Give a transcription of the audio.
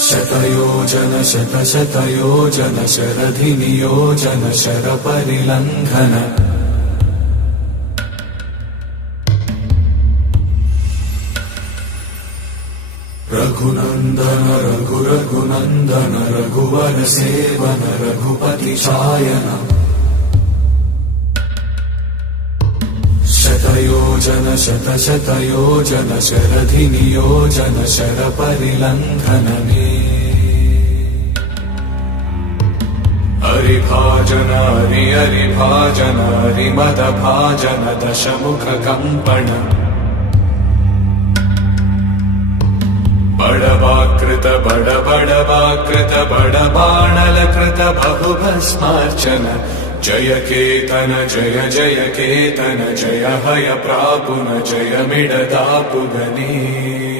शतयोजन शतशतयोजन शरधिनियोजन शरपरिलङ्घन रघुनन्दन रघुरघुनन्दन रघुवर seven Raghupati चायन शतयोजन शतशतयोजन शरधिनियोजन शरपरिलङ्घन हरिभाजन हरिभाजन हरिमदभाजन दशमुख कम्पण बड़वाकृत बड़वाकृत बड़बाणलकृत बहुभस्मार्चन जय केतन जय जय केतन जय हय प्रापुन जय मिडदापुगनी।